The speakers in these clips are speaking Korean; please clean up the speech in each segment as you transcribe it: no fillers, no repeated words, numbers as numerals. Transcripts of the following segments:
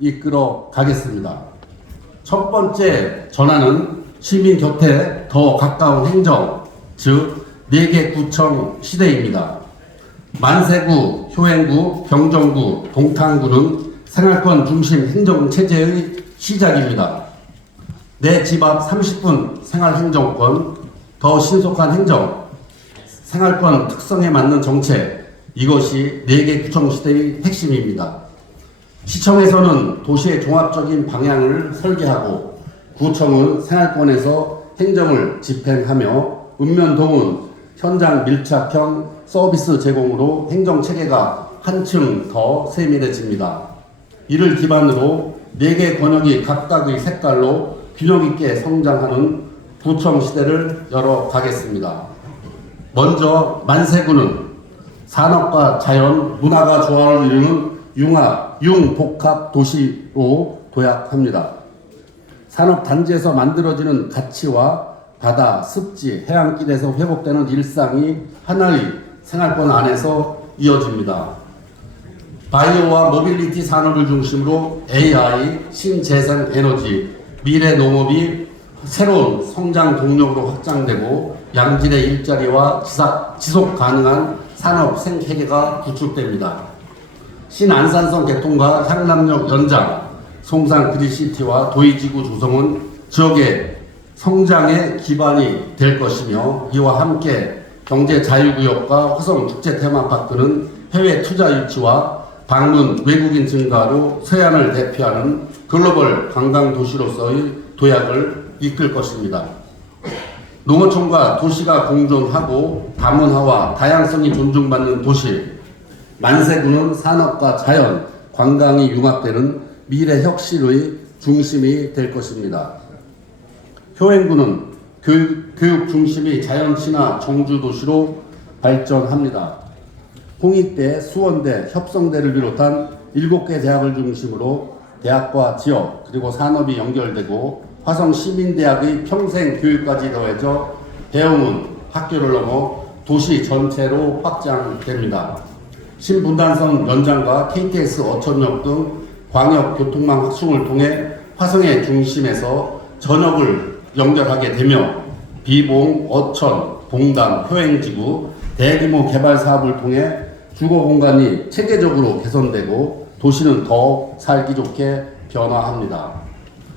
이끌어 가겠습니다. 첫 번째 전환은 시민 곁에 더 가까운 행정, 즉 4개 구청 시대입니다. 만세구, 효행구, 병정구, 동탄구는 생활권 중심 행정체제의 시작입니다. 내 집 앞 30분 생활행정권, 더 신속한 행정, 생활권 특성에 맞는 정책, 이것이 4개 구청 시대의 핵심입니다. 시청에서는 도시의 종합적인 방향을 설계하고 구청은 생활권에서 행정을 집행하며 읍면동은 현장 밀착형 서비스 제공으로 행정체계가 한층 더 세밀해집니다. 이를 기반으로 4개 권역이 각각의 색깔로 균형있게 성장하는 구청 시대를 열어가겠습니다. 먼저 만세구는 산업과 자연, 문화가 조화를 이루는 융복합 도시로 도약합니다. 산업단지에서 만들어지는 가치와 바다, 습지, 해안길에서 회복되는 일상이 하나의 생활권 안에서 이어집니다. 바이오와 모빌리티 산업을 중심으로 AI, 신재생 에너지, 미래 농업이 새로운 성장 동력으로 확장되고 양질의 일자리와 지속 가능한 산업 생태계가 구축됩니다. 신안산성 개통과 향남역 연장, 송산 그린시티와 도의지구 조성은 지역의 성장의 기반이 될 것이며 이와 함께 경제 자유구역과 화성 국제 테마파크는 해외 투자 유치와 방문 외국인 증가로 서해안을 대표하는 글로벌 관광 도시로서의 도약을 이끌 것입니다. 농어촌과 도시가 공존하고 다문화와 다양성이 존중받는 도시, 만세구는 산업과 자연, 관광이 융합되는 미래 혁신의 중심이 될 것입니다. 효행구는 교육 중심의 자연 친화 정주 도시로 발전합니다. 홍익대, 수원대, 협성대를 비롯한 7개 대학을 중심으로 대학과 지역 그리고 산업이 연결되고 화성 시민대학의 평생 교육까지 더해져 배움은 학교를 넘어 도시 전체로 확장됩니다. 신분당선 연장과 KTX 어촌역 등 광역교통망 확충을 통해 화성의 중심에서 전역을 연결하게 되며 비봉, 어촌, 봉담, 효행지구 대규모 개발 사업을 통해 주거 공간이 체계적으로 개선되고 도시는 더욱 살기 좋게 변화합니다.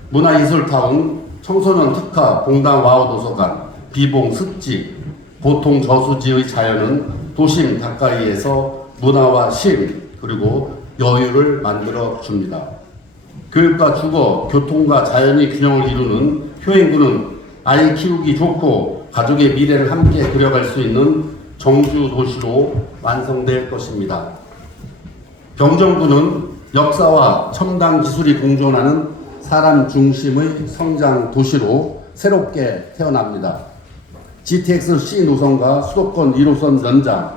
문화예술타운, 청소년 특화, 봉담 와우 도서관, 비봉 습지, 보통 저수지의 자연은 도심 가까이에서 문화와 심 그리고 여유를 만들어 줍니다. 교육과 주거, 교통과 자연의 균형을 이루는 효행구는 아이 키우기 좋고 가족의 미래를 함께 그려갈 수 있는 정주 도시로 완성될 것입니다. 병정구는 역사와 첨단 기술이 공존하는 사람 중심의 성장 도시로 새롭게 태어납니다. GTX-C 노선과 수도권 1호선 연장,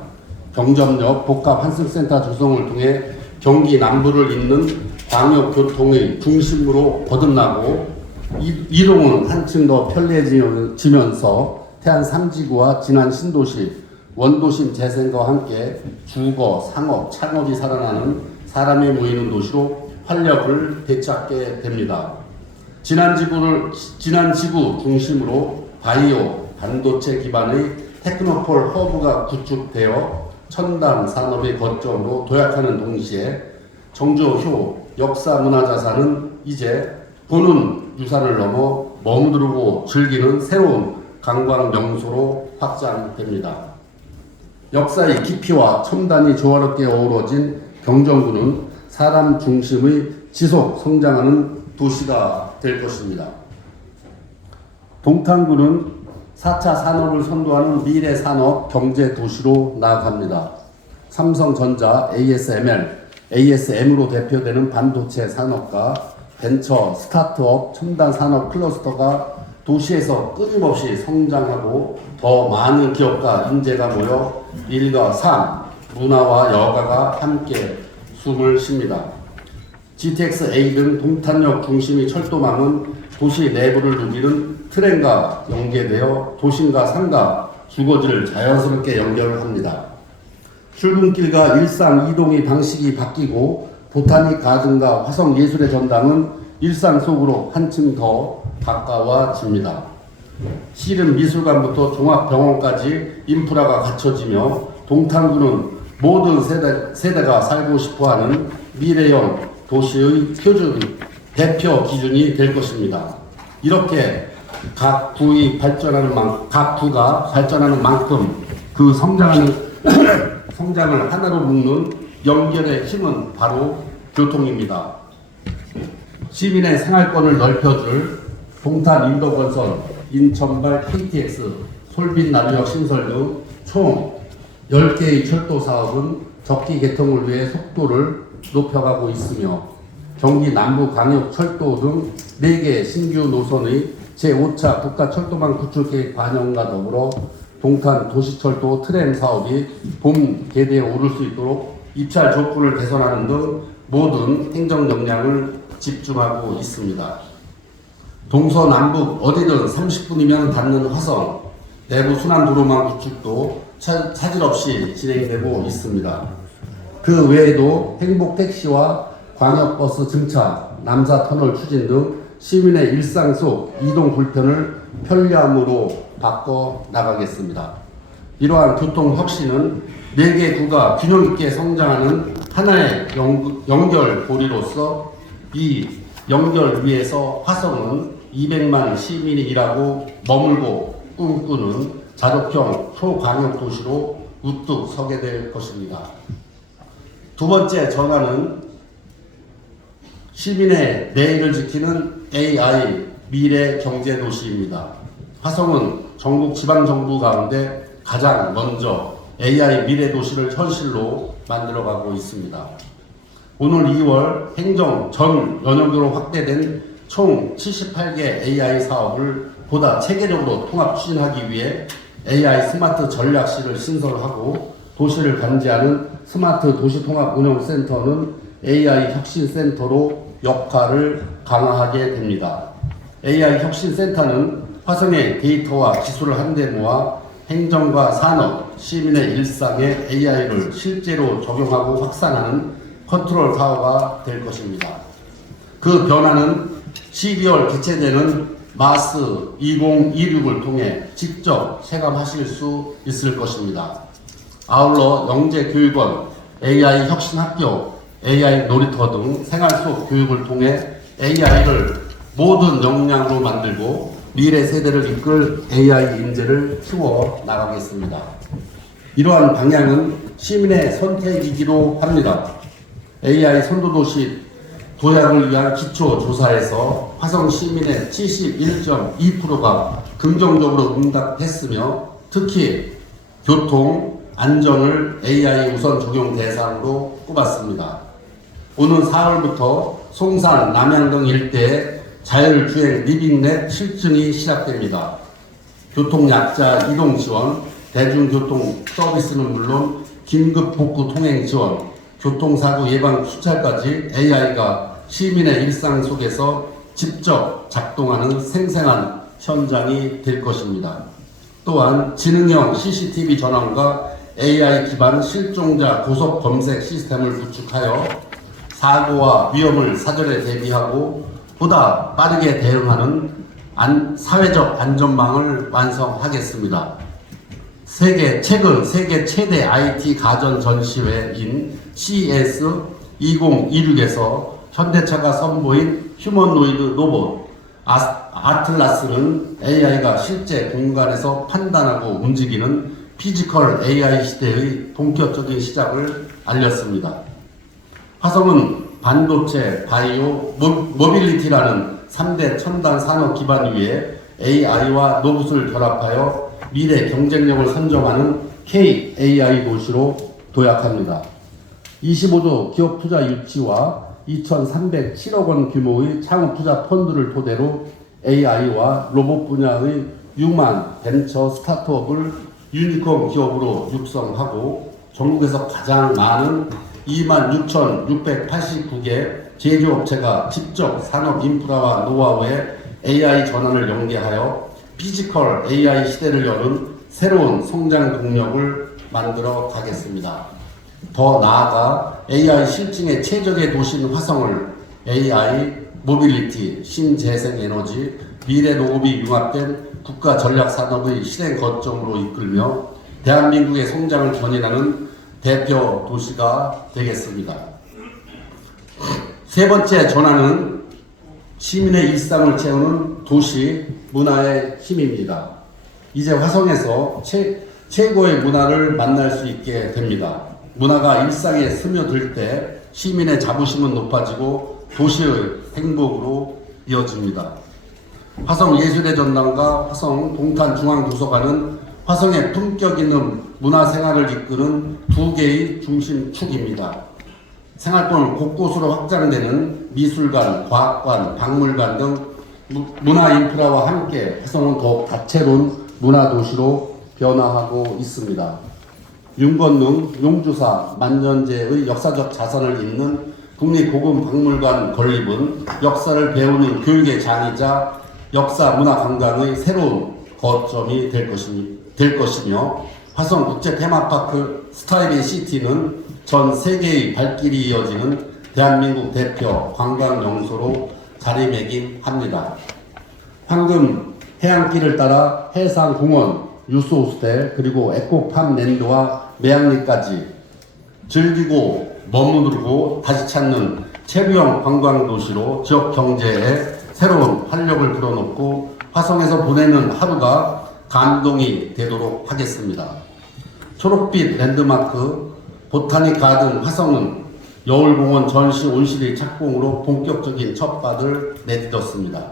병점역 복합 환승센터 조성을 통해 경기 남부를 잇는 광역교통의 중심으로 거듭나고 이동은 한층 더 편리해지면서 태안 3지구와 진안 신도시, 원도심 재생과 함께 주거, 상업, 창업이 살아나는 사람이 모이는 도시로 활력을 되찾게 됩니다. 진안지구 중심으로 바이오, 반도체 기반의 테크노폴 허브가 구축되어 첨단 산업의 거점으로 도약하는 동시에 정주효 역사문화자산은 이제 보는 유산을 넘어 머무르고 즐기는 새로운 관광 명소로 확장됩니다. 역사의 깊이와 첨단이 조화롭게 어우러진 병정구는 사람 중심의 지속 성장하는 도시가 될 것입니다. 동탄구는 4차 산업을 선도하는 미래 산업 경제 도시로 나아갑니다. 삼성전자, ASM으로 대표되는 반도체 산업과 벤처, 스타트업, 첨단 산업 클러스터가 도시에서 끊임없이 성장하고 더 많은 기업과 인재가 모여 일과 삶, 문화와 여가가 함께 숨을 쉽니다. GTX-A 등 동탄역 중심의 철도망은 도시 내부를 누비는 트램과 연계되어 도심과 상가, 주거지를 자연스럽게 연결합니다. 출근길과 일상 이동의 방식이 바뀌고 보타닉 가든과 화성 예술의 전당은 일상 속으로 한층 더 가까워집니다. 씨름 미술관부터 종합병원까지 인프라가 갖춰지며 동탄구는 모든 세대가 살고 싶어하는 미래형 도시의 표준 대표 기준이 될 것입니다. 이렇게 각 구가 발전하는 만큼 그 성장을 하나로 묶는 연결의 힘은 바로 교통입니다. 시민의 생활권을 넓혀줄 동탄 인도건설, 인천발 KTX, 솔빛 나루역 신설 등 총 10개의 철도 사업은 적기 개통을 위해 속도를 높여가고 있으며 경기 남부광역철도 등 4개 신규 노선의 제5차 국가철도망 구축계획 반영과 더불어 동탄 도시철도 트램 사업이 봄 개대에 오를 수 있도록 입찰 조건을 개선하는 등 모든 행정 역량을 집중하고 있습니다. 동서남북 어디든 30분이면 닿는 화성, 내부 순환도로망 구축도 차질 없이 진행되고 있습니다. 그 외에도 행복택시와 광역버스 증차, 남사터널 추진 등 시민의 일상 속 이동 불편을 편리함으로 바꿔 나가겠습니다. 이러한 교통 혁신은 4개 구가 균형 있게 성장하는 하나의 연결고리로서 이 연결 위에서 화성은 200만 시민이 일하고 머물고 꿈꾸는 자력형 초광역 도시로 우뚝 서게 될 것입니다. 두 번째 전환은 시민의 내일을 지키는 AI 미래 경제 도시입니다. 화성은 전국 지방정부 가운데 가장 먼저 AI 미래 도시를 현실로 만들어가고 있습니다. 오늘 2월 행정 전 연령도로 확대된 총 78개 AI 사업을 보다 체계적으로 통합 추진하기 위해 AI 스마트 전략실을 신설하고 도시를 관제하는 스마트 도시통합운영센터는 AI 혁신센터로 역할을 강화하게 됩니다. AI 혁신센터는 화성의 데이터와 기술을 한데 모아 행정과 산업, 시민의 일상에 AI를 실제로 적용하고 확산하는 컨트롤 타워가 될 것입니다. 그 변화는 12월 개최되는 마스 2026을 통해 직접 체감하실 수 있을 것입니다. 아울러 영재교육원, AI 혁신학교, AI 놀이터 등 생활 속 교육을 통해 AI를 모든 역량으로 만들고 미래 세대를 이끌 AI 인재를 키워 나가겠습니다. 이러한 방향은 시민의 선택이기도 합니다. AI 선도도시 도약을 위한 기초조사에서 화성 시민의 71.2%가 긍정적으로 응답했으며 특히 교통, 안전을 AI 우선 적용 대상으로 꼽았습니다. 오는 4월부터 송산, 남양 등 일대에 자율주행 리빙넷 실증이 시작됩니다. 교통약자 이동 지원, 대중교통 서비스는 물론 긴급 복구 통행 지원, 교통사고 예방 수찰까지 AI가 시민의 일상 속에서 직접 작동하는 생생한 현장이 될 것입니다. 또한 지능형 CCTV 전환과 AI 기반 실종자 고속 검색 시스템을 구축하여 사고와 위험을 사전에 대비하고 보다 빠르게 대응하는 사회적 안전망을 완성하겠습니다. 최근 세계 최대 IT 가전 전시회인 CES 2026에서 현대차가 선보인 휴머노이드 로봇 아틀라스는 AI가 실제 공간에서 판단하고 움직이는 피지컬 AI 시대의 본격적인 시작을 알렸습니다. 화성은 반도체, 바이오, 모빌리티라는 3대 첨단 산업 기반 위에 AI와 로봇을 결합하여 미래 경쟁력을 선정하는 K-AI 도시로 도약합니다. 25조 기업 투자 유치와 2,307억 원 규모의 창업 투자 펀드를 토대로 AI와 로봇 분야의 6만 벤처 스타트업을 유니콘 기업으로 육성하고 전국에서 가장 많은 26,689개 제조업체가 직접 산업 인프라와 노하우에 AI 전환을 연계하여 피지컬 AI 시대를 여는 새로운 성장 동력을 만들어 가겠습니다. 더 나아가 AI 실증에 최적의 도시인 화성을 AI, 모빌리티, 신재생에너지, 미래 농업이 융합된 국가 전략 산업의 실행 거점으로 이끌며 대한민국의 성장을 견인하는 대표 도시가 되겠습니다. 세 번째 전환은 시민의 일상을 채우는 도시 문화의 힘입니다. 이제 화성에서 최고의 문화를 만날 수 있게 됩니다. 문화가 일상에 스며들 때 시민의 자부심은 높아지고 도시의 행복으로 이어집니다. 화성 예술의 전당과 화성 동탄중앙도서관은 화성의 품격 있는 문화생활을 이끄는 두 개의 중심축입니다. 생활권 곳곳으로 확장되는 미술관, 과학관, 박물관 등 문화 인프라와 함께 화성은 더욱 다채로운 문화도시로 변화하고 있습니다. 윤건능, 용주사, 만년제의 역사적 자산을 잇는 국립고궁박물관 건립은 역사를 배우는 교육의 장이자 역사문화관광의 새로운 거점이 될 것이며 화성 국제테마파크 스타일의 시티는 전 세계의 발길이 이어지는 대한민국 대표 관광명소로 자리매김합니다. 황금 해안길을 따라 해상공원, 유스호스텔, 그리고 에코팜랜드와 매양리까지 즐기고 머무르고 다시 찾는 체류형 관광도시로 지역 경제에 새로운 활력을 불어넣고 화성에서 보내는 하루가 감동이 되도록 하겠습니다. 초록빛 랜드마크 보타닉 가든 화성은 여울공원 전시 온실의 착공으로 본격적인 첫발을 내딛었습니다.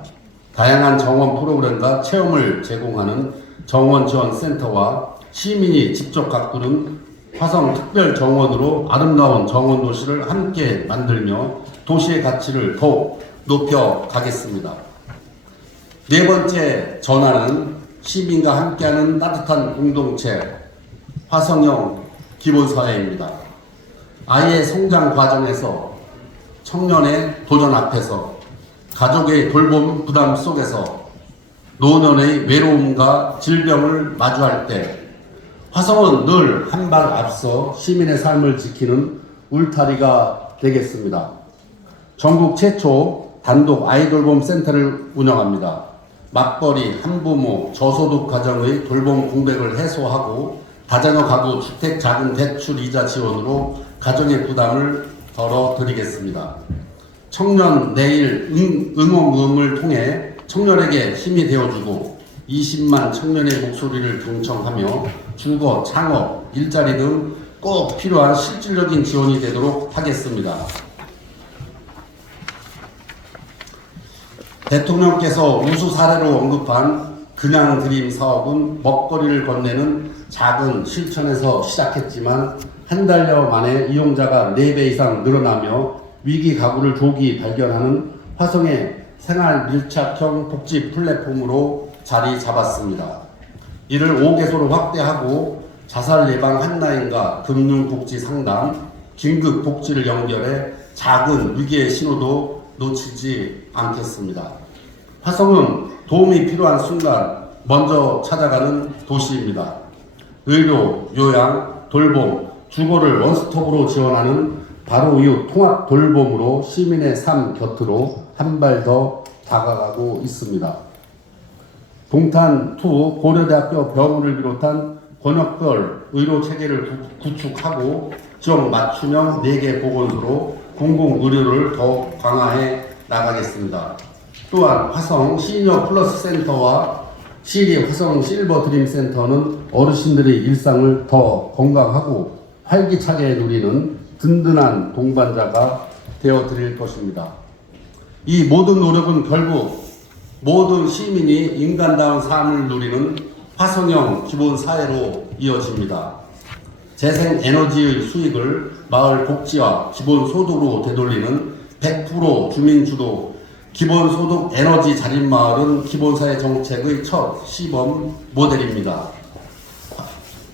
다양한 정원 프로그램과 체험을 제공하는 정원지원센터와 시민이 직접 가꾸는 화성 특별정원으로 아름다운 정원도시를 함께 만들며 도시의 가치를 더욱 높여가겠습니다. 네 번째 전환은 시민과 함께하는 따뜻한 공동체, 화성형 기본사회입니다. 아이의 성장 과정에서 청년의 도전 앞에서 가족의 돌봄 부담 속에서 노년의 외로움과 질병을 마주할 때 화성은 늘 한 발 앞서 시민의 삶을 지키는 울타리가 되겠습니다. 전국 최초 단독 아이돌봄 센터를 운영합니다. 맞벌이, 한부모, 저소득 가정의 돌봄 공백을 해소하고 다자녀 가구 주택 자금 대출 이자 지원으로 가정의 부담을 덜어드리겠습니다. 청년 내일 응원음을 통해 청년에게 힘이 되어주고 20만 청년의 목소리를 경청하며 주거, 창업, 일자리 등 꼭 필요한 실질적인 지원이 되도록 하겠습니다. 대통령께서 우수 사례로 언급한 그냥 드림 사업은 먹거리를 건네는 작은 실천에서 시작했지만 한 달여 만에 이용자가 4배 이상 늘어나며 위기 가구를 조기 발견하는 화성의 생활 밀착형 복지 플랫폼으로 자리 잡았습니다. 이를 5개소로 확대하고 자살 예방 한라인과 금융복지 상담, 긴급 복지를 연결해 작은 위기의 신호도 놓치지 않겠습니다. 화성은 도움이 필요한 순간 먼저 찾아가는 도시입니다. 의료, 요양, 돌봄, 주거를 원스톱으로 지원하는 바로 이웃 통합 돌봄으로 시민의 삶 곁으로 한 발 더 다가가고 있습니다. 동탄2 고려대학교 병원을 비롯한 권역별 의료체계를 구축하고 지역 맞춤형 4개 보건소로 공공의료를 더욱 강화해 나가겠습니다. 또한 화성 시니어 플러스 센터와 시리 화성 실버 드림 센터는 어르신들의 일상을 더 건강하고 활기차게 누리는 든든한 동반자가 되어드릴 것입니다. 이 모든 노력은 결국 모든 시민이 인간다운 삶을 누리는 화성형 기본사회로 이어집니다. 재생에너지의 수익을 마을 복지와 기본소득으로 되돌리는 100% 주민주도 기본소득 에너지 자립마을은 기본사회 정책의 첫 시범 모델입니다.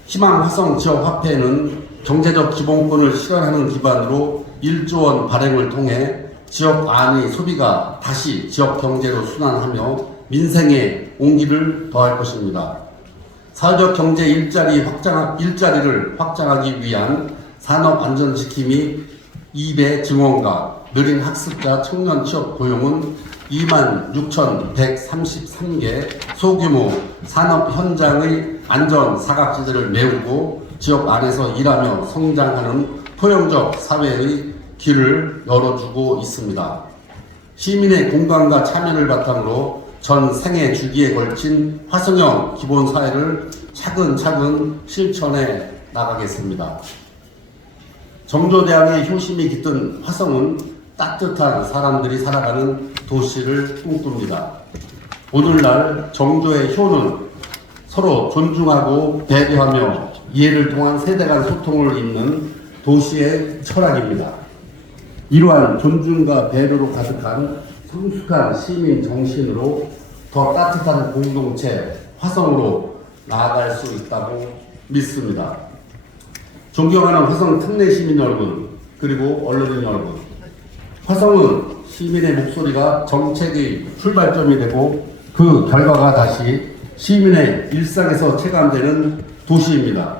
희망화성 지역화폐는 경제적 기본권을 실현하는 기반으로 1조 원 발행을 통해 지역 안의 소비가 다시 지역 경제로 순환하며 민생의 온기를 더할 것입니다. 사회적 경제 일자리를 확장하기 위한 산업안전지킴이 2배 증원과 느린 학습자 청년 취업 고용은 26,133개 소규모 산업 현장의 안전 사각지대를 메우고 지역 안에서 일하며 성장하는 포용적 사회의 길을 열어주고 있습니다. 시민의 공감과 참여를 바탕으로 전 생애 주기에 걸친 화성형 기본사회를 차근차근 실천해 나가겠습니다. 정조대왕의 효심이 깃든 화성은 따뜻한 사람들이 살아가는 도시를 꿈꿉니다. 오늘날 정조의 효는 서로 존중하고 배려하며 이해를 통한 세대 간 소통을 잇는 도시의 철학입니다. 이러한 존중과 배려로 가득한 성숙한 시민 정신으로 더 따뜻한 공동체 화성으로 나아갈 수 있다고 믿습니다. 존경하는 화성 특례 시민 여러분, 그리고 언론인 여러분, 화성은 시민의 목소리가 정책의 출발점이 되고 그 결과가 다시 시민의 일상에서 체감되는 도시입니다.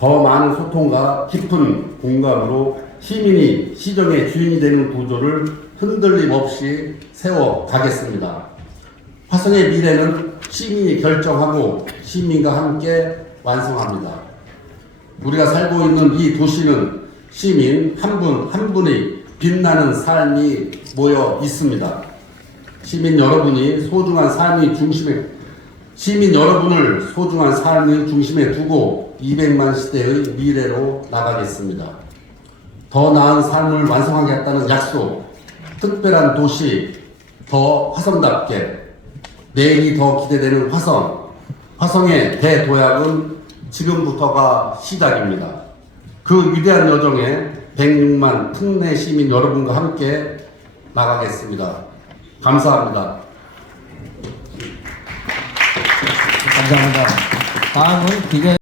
더 많은 소통과 깊은 공감으로 시민이 시정의 주인이 되는 구조를 흔들림 없이 세워가겠습니다. 화성의 미래는 시민이 결정하고 시민과 함께 완성합니다. 우리가 살고 있는 이 도시는 시민 한 분 한 분의 빛나는 삶이 모여 있습니다. 시민 여러분을 소중한 삶의 중심에 두고 200만 시대의 미래로 나가겠습니다. 더 나은 삶을 완성하겠다는 약속, 특별한 도시, 더 화성답게, 내일이 더 기대되는 화성, 화성의 대도약은 지금부터가 시작입니다. 그 위대한 여정에 106만 특례 시민 여러분과 함께 나가겠습니다. 감사합니다. 감사합니다. 다음은 기계